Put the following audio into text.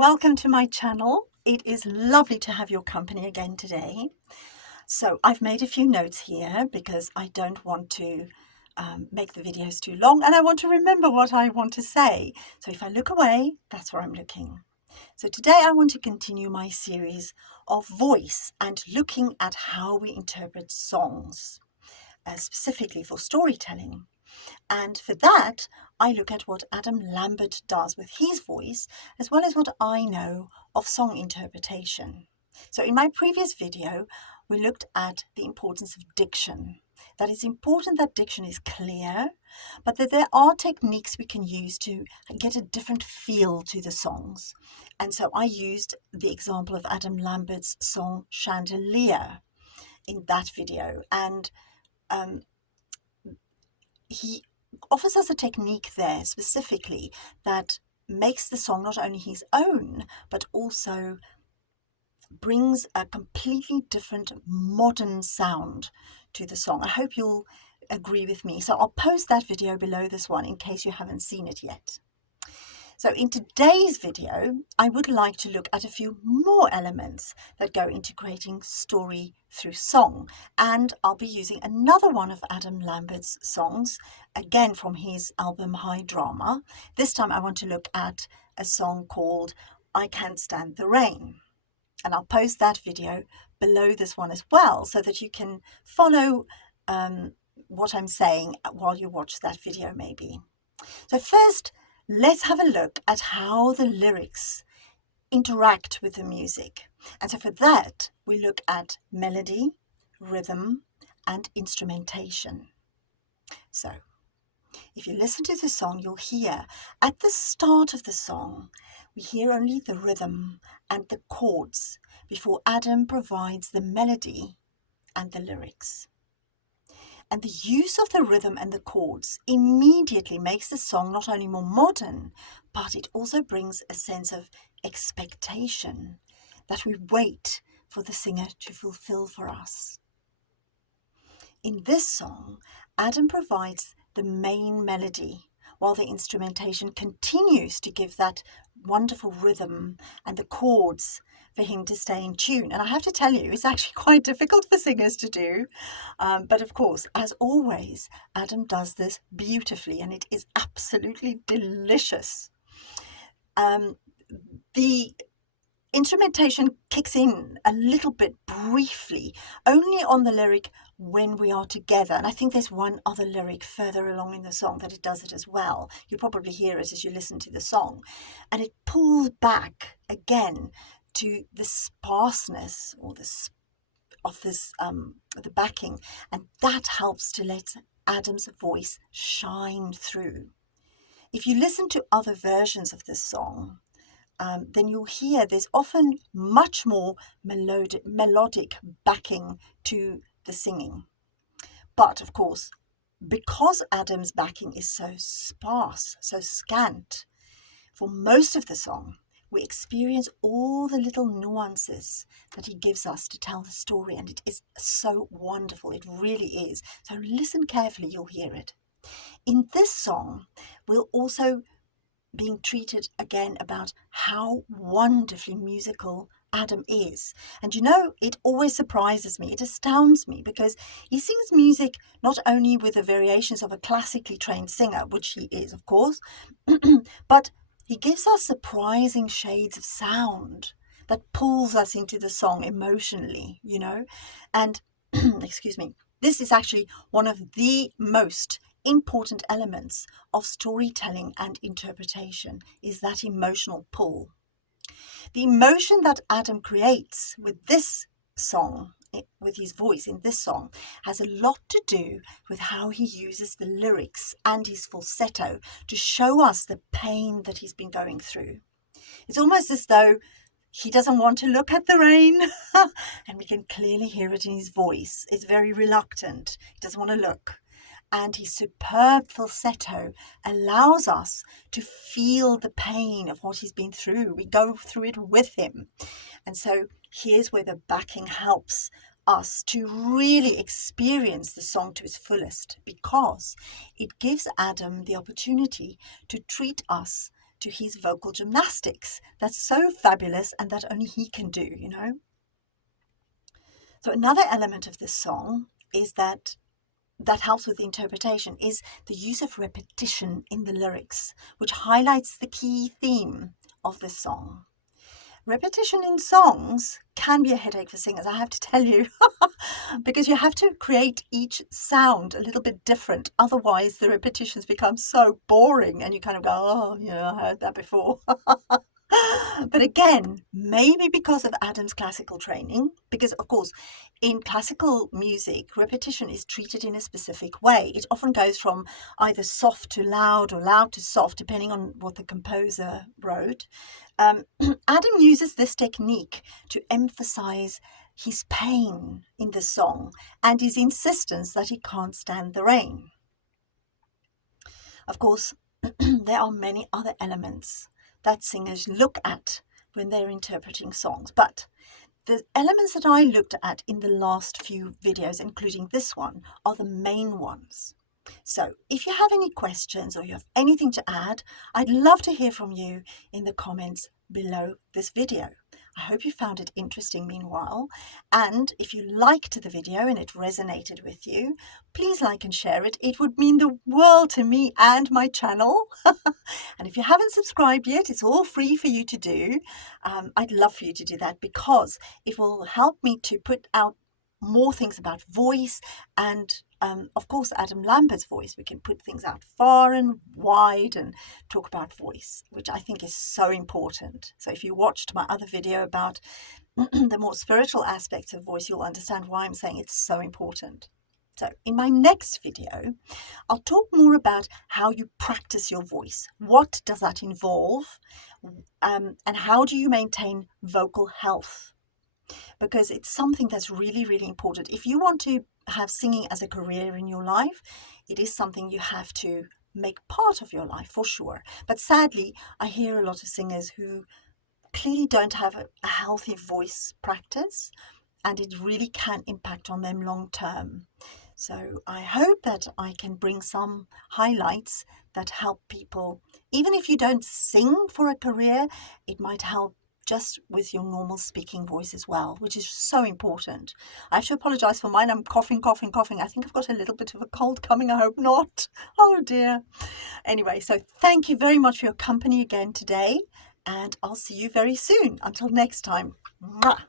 welcome to my channel. It is lovely to have your company again today. So I've made a few notes here because I don't want to make the videos too long and I want to remember what I want to say. So if I look away, that's where I'm looking. So today I want to continue my series of voice and looking at how we interpret songs, specifically for storytelling. And for that, I look at what Adam Lambert does with his voice, as well as what I know of song interpretation. So in my previous video, we looked at the importance of diction. That it's important that diction is clear, but that there are techniques we can use to get a different feel to the songs. And so I used the example of Adam Lambert's song Chandelier in that video. And he offers us a technique there specifically that makes the song not only his own, but also brings a completely different modern sound to the song. I hope you'll agree with me. So I'll post that video below this one in case you haven't seen it yet. So in today's video, I would like to look at a few more elements that go into creating story through song. And I'll be using another one of Adam Lambert's songs, again from his album High Drama. This time I want to look at a song called I Can't Stand the Rain. And I'll post that video below this one as well, so that you can follow what I'm saying while you watch that video maybe. So first, let's have a look at how the lyrics interact with the music. And so for that, we look at melody, rhythm, and instrumentation. So if you listen to the song, you'll hear at the start of the song, we hear only the rhythm and the chords before Adam provides the melody and the lyrics. And the use of the rhythm and the chords immediately makes the song not only more modern, but it also brings a sense of expectation that we wait for the singer to fulfill for us. In this song, Adam provides the main melody, while the instrumentation continues to give that wonderful rhythm and the chords for him to stay in tune. And I have to tell you, it's actually quite difficult for singers to do. But of course, as always, Adam does this beautifully, and it is absolutely delicious. The instrumentation kicks in a little bit briefly, only on the lyric when we are together. And I think there's one other lyric further along in the song that it does it as well. You'll probably hear it as you listen to the song. And it pulls back again to the sparseness or the backing. And that helps to let Adam's voice shine through. If you listen to other versions of this song, then you'll hear there's often much more melodic backing to the singing. But of course, because Adam's backing is so sparse, so scant, for most of the song, we experience all the little nuances that he gives us to tell the story, and it is so wonderful. It really is. So listen carefully, you'll hear it. In this song, we'll also being treated again about how wonderfully musical Adam is. And you know, it always surprises me, it astounds me, because he sings music not only with the variations of a classically trained singer, which he is, of course, but he gives us surprising shades of sound that pulls us into the song emotionally, you know. And, excuse me, this is actually one of the most important elements of storytelling and interpretation, is that emotional pull. The emotion that Adam creates with this song, with his voice in this song, has a lot to do with how he uses the lyrics and his falsetto to show us the pain that he's been going through. It's almost as though he doesn't want to look at the rain, and we can clearly hear it in his voice. It's very reluctant. He doesn't want to look. And his superb falsetto allows us to feel the pain of what he's been through. We go through it with him. And so here's where the backing helps us to really experience the song to its fullest, because it gives Adam the opportunity to treat us to his vocal gymnastics. That's so fabulous and that only he can do, you know. So another element of this song is that helps with the interpretation is the use of repetition in the lyrics, which highlights the key theme of this song. Repetition in songs can be a headache for singers, I have to tell you, because you have to create each sound a little bit different. Otherwise, the repetitions become so boring and you kind of go, oh, yeah, I heard that before. But again, maybe because of Adam's classical training, because of course, in classical music, repetition is treated in a specific way. It often goes from either soft to loud or loud to soft, depending on what the composer wrote. Adam uses this technique to emphasize his pain in the song and his insistence that he can't stand the rain. Of course, there are many other elements that singers look at when they're interpreting songs, but the elements that I looked at in the last few videos, including this one, are the main ones. So if you have any questions or you have anything to add, I'd love to hear from you in the comments below this video. I hope you found it interesting meanwhile, and if you liked the video and it resonated with you, please like and share it. It would mean the world to me and my channel. And if you haven't subscribed yet, it's all free for you to do. I'd love for you to do that because it will help me to put out more things about voice and of course Adam Lambert's voice. We can put things out far and wide and talk about voice, which I think is so important. So if you watched my other video about the more spiritual aspects of voice, you'll understand why I'm saying it's so important. So in my next video, I'll talk more about how you practice your voice. What does that involve? And how do you maintain vocal health? Because it's something that's really, really important. If you want to have singing as a career in your life, it is something you have to make part of your life for sure. But sadly, I hear a lot of singers who clearly don't have a healthy voice practice, and it really can impact on them long term. So I hope that I can bring some highlights that help people. Even if you don't sing for a career, it might help just with your normal speaking voice as well, which is so important. I have to apologize for mine. I'm coughing. I think I've got a little bit of a cold coming. I hope not. Oh dear. Anyway, so thank you very much for your company again today, and I'll see you very soon. Until next time. Mwah.